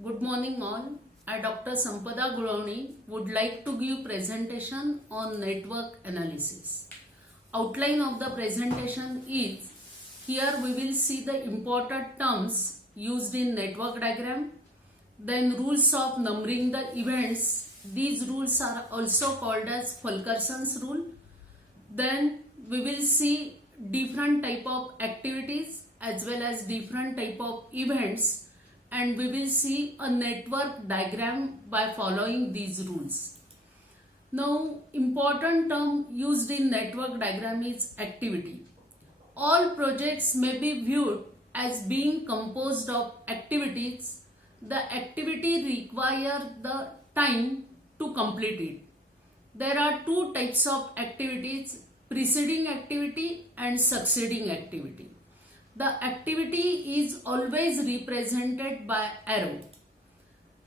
Good morning all. I Dr. Sampada Gulavani would like to give presentation on network analysis. Outline of the presentation is, here we will see the important terms used in network diagram, then rules of numbering the events. These rules are also called as Fulkerson's rule. Then we will see different type of activities as well as different type of events, and we will see a network diagram by following these rules. Now, important term used in network diagram is activity. All projects may be viewed as being composed of activities. The activity requires the time to complete it. There are two types of activities: preceding activity and succeeding activity. The activity is always represented by arrow.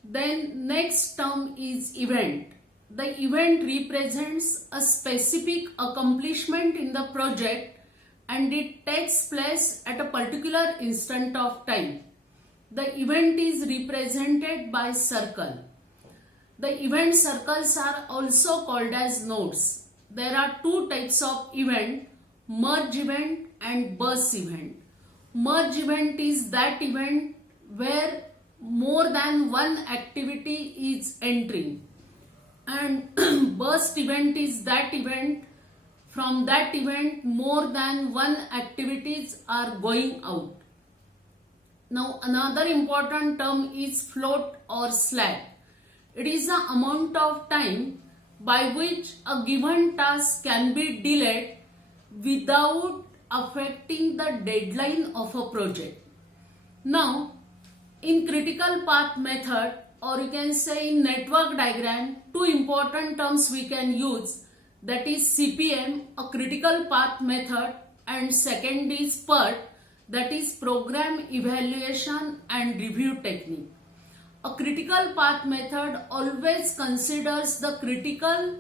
Then next term is event. The event represents a specific accomplishment in the project and it takes place at a particular instant of time. The event is represented by circle. The event circles are also called as nodes. There are two types of event: merge event and burst event. Merge event is that event where more than one activity is entering, and burst event is that event, from that event more than one activities are going out. Now another important term is float or slack. It is the amount of time by which a given task can be delayed without affecting the deadline of a project. Now, in critical path method, or you can say in network diagram, two important terms we can use, that is CPM, a critical path method, and second is PERT, that is program evaluation and review technique. A critical path method always considers the critical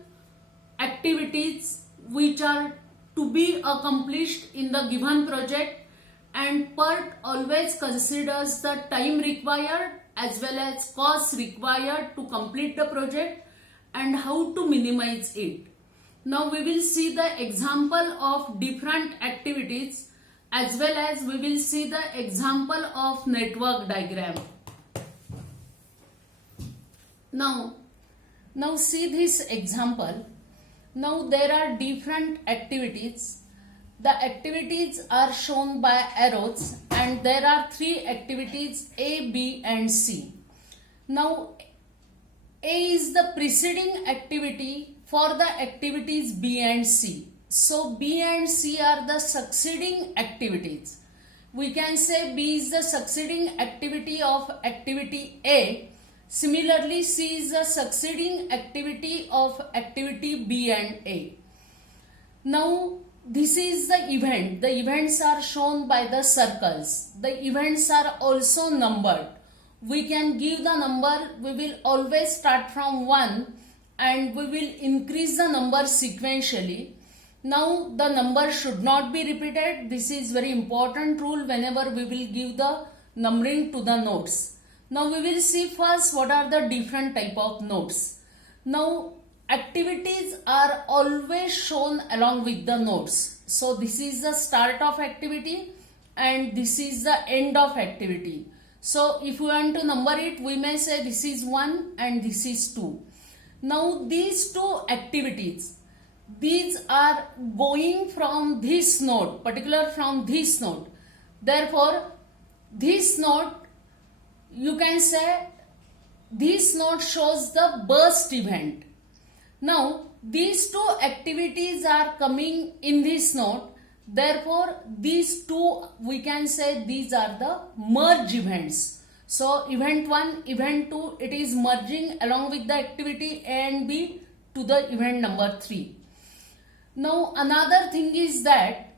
activities which are to be accomplished in the given project, and PERT always considers the time required as well as cost required to complete the project and how to minimize it. Now we will see the example of different activities as well as we will see the example of network diagram. Now see this example. Now there are different activities. The activities are shown by arrows and there are three activities A, B and C. Now A is the preceding activity for the activities B and C. So B and C are the succeeding activities. We can say B is the succeeding activity of activity A. Similarly, C is the succeeding activity of activity B and A. Now, this is the event. The events are shown by the circles. The events are also numbered. We can give the number. We will always start from 1 and we will increase the number sequentially. Now, the number should not be repeated. This is very important rule whenever we will give the numbering to the nodes. Now we will see first what are the different type of nodes. Now activities are always shown along with the nodes. So this is the start of activity and this is the end of activity. So if we want to number it, we may say this is 1 and this is 2. Now these two activities, these are going from this node, particular from this node. Therefore this node, you can say this node shows the burst event. Now these two activities are coming in this node. Therefore these two, we can say these are the merge events. So event 1, event 2, it is merging along with the activity A and B to the event number 3. Now another thing is that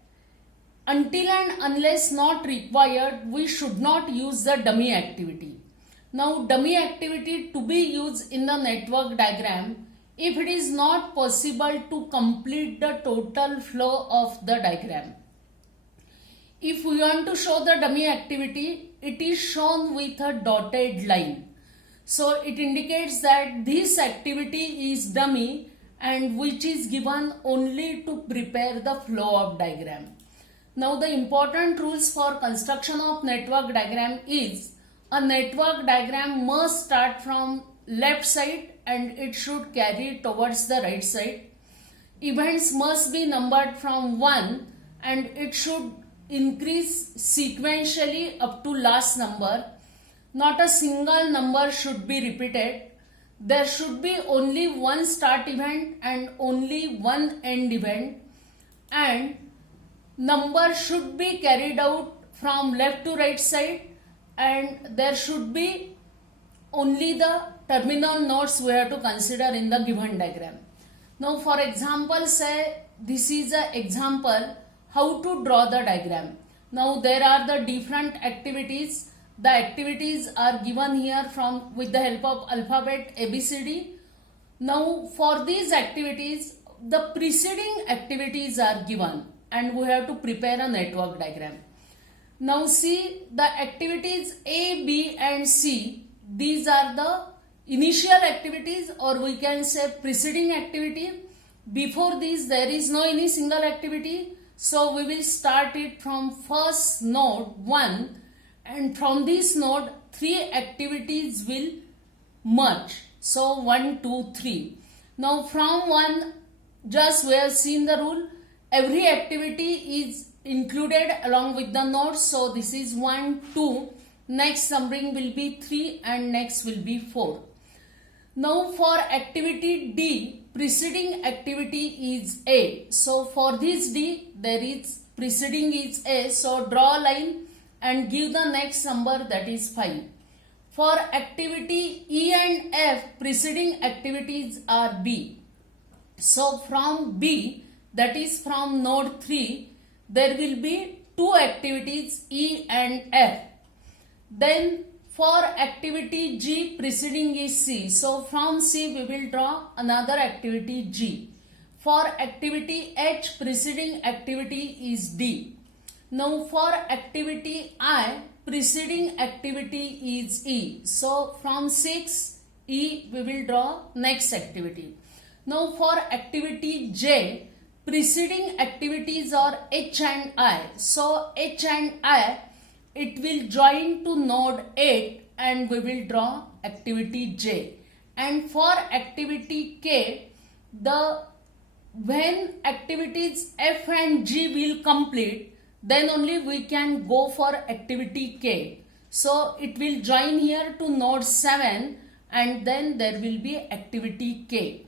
until and unless not required, we should not use the dummy activity. Now dummy activity to be used in the network diagram if it is not possible to complete the total flow of the diagram. If we want to show the dummy activity, it is shown with a dotted line. So it indicates that this activity is dummy and which is given only to prepare the flow of diagram. Now the important rules for construction of network diagram is a network diagram must start from left side and it should carry towards the right side. Events must be numbered from 1 and it should increase sequentially up to last number. Not a single number should be repeated. There should be only one start event and only one end event, and number should be carried out from left to right side, and there should be only the terminal nodes we have to consider in the given diagram. Now for example, say this is an example how to draw the diagram. Now there are the different activities. The activities are given here from with the help of alphabet ABCD. Now for these activities, the preceding activities are given and we have to prepare a network diagram. Now see the activities A, B and C. These are the initial activities, or we can say preceding activity. Before this there is no any single activity. So we will start it from first node 1. And from this node, 3 activities will merge. So 1, 2, 3. Now from 1, just we have seen the rule. Every activity is included along with the nodes. So this is 1, 2. Next numbering will be 3 and next will be 4. Now for activity D, preceding activity is A. So for this D, there is preceding is A. So draw a line and give the next number, that is 5. For activity E and F, preceding activities are B. So from B, that is from node 3, there will be 2 activities E and F. Then for activity G, preceding is C. So from C we will draw another activity G. For activity H, preceding activity is D. Now for activity I, preceding activity is E. So from 6 E we will draw next activity. Now for activity J, preceding activities are H and I. So H and I, it will join to node 8 and we will draw activity J. And for activity K, when activities F and G will complete, then only we can go for activity K. So it will join here to node 7 and then there will be activity K.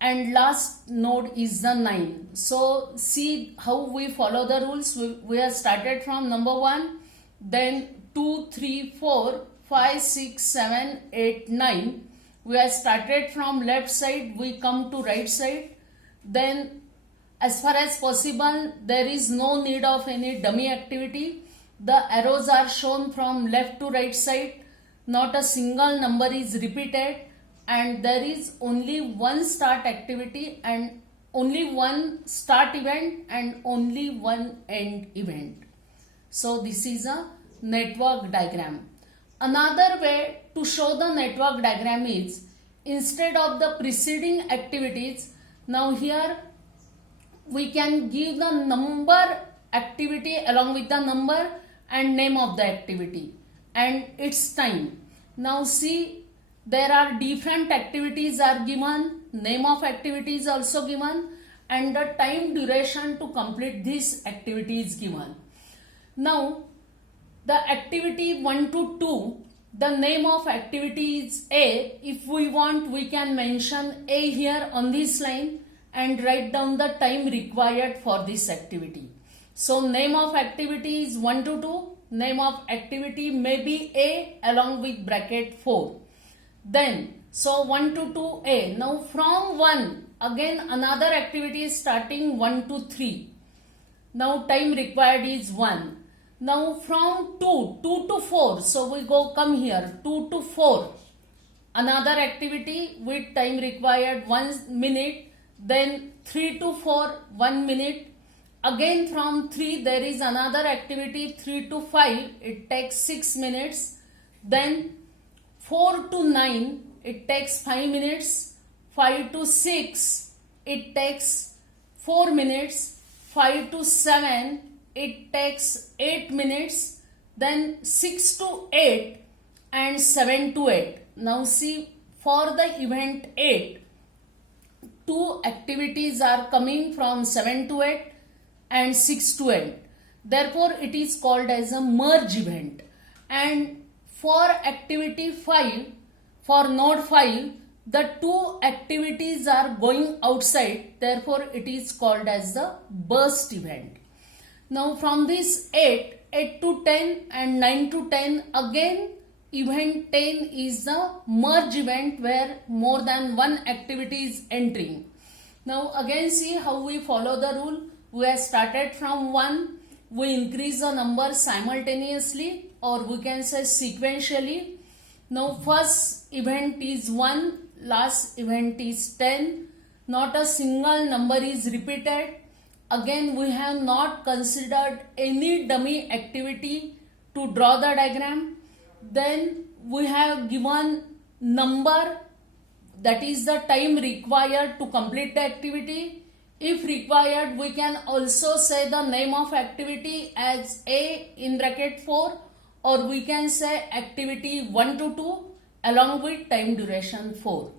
And last node is the 9. So see how we follow the rules. We have started from number 1, then 2, 3, 4, 5, 6, 7, 8, 9. We have started from left side, we come to right side. Then as far as possible, there is no need of any dummy activity. The arrows are shown from left to right side. Not a single number is repeated and there is only one start activity and only one start event and only one end event. So this is a network diagram. Another way to show the network diagram is, instead of the preceding activities, now here we can give the number activity along with the number and name of the activity and its time. Now see, there are different activities are given, name of activity is also given and the time duration to complete this activity is given. Now the activity 1 to 2, the name of activity is A. If we want, we can mention A here on this line and write down the time required for this activity. So name of activity is 1 to 2. Name of activity may be A along with bracket 4. Then, so 1 to 2A. Now from 1, again another activity is starting 1 to 3. Now time required is 1. Now from 2 to 4. So we come here 2 to 4. Another activity with time required 1 minute. Then 3 to 4, 1 minute. Again from 3 there is another activity 3 to 5. It takes 6 minutes. Then 4 to 9 it takes 5 minutes, 5 to 6 it takes 4 minutes, 5 to 7 it takes 8 minutes, then 6 to 8 and 7 to 8. Now see, for the event 8, two activities are coming from 7 to 8 and 6 to 8. Therefore, it is called as a merge event. And for activity 5, for node 5, the two activities are going outside. Therefore, it is called as the burst event. Now, from this 8 to 10 and 9 to 10, again event 10 is the merge event where more than one activity is entering. Now again see how we follow the rule. We have started from 1, we increase the number simultaneously, or we can say sequentially. Now first event is 1, last event is 10. Not a single number is repeated. Again we have not considered any dummy activity to draw the diagram. Then we have given number, that is the time required to complete the activity. If required, we can also say the name of activity as A in bracket 4, or we can say activity 1 to 2 along with time duration 4.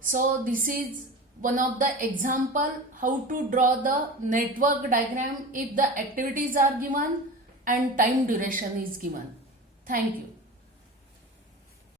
So this is one of the example how to draw the network diagram if the activities are given and time duration is given. Thank you.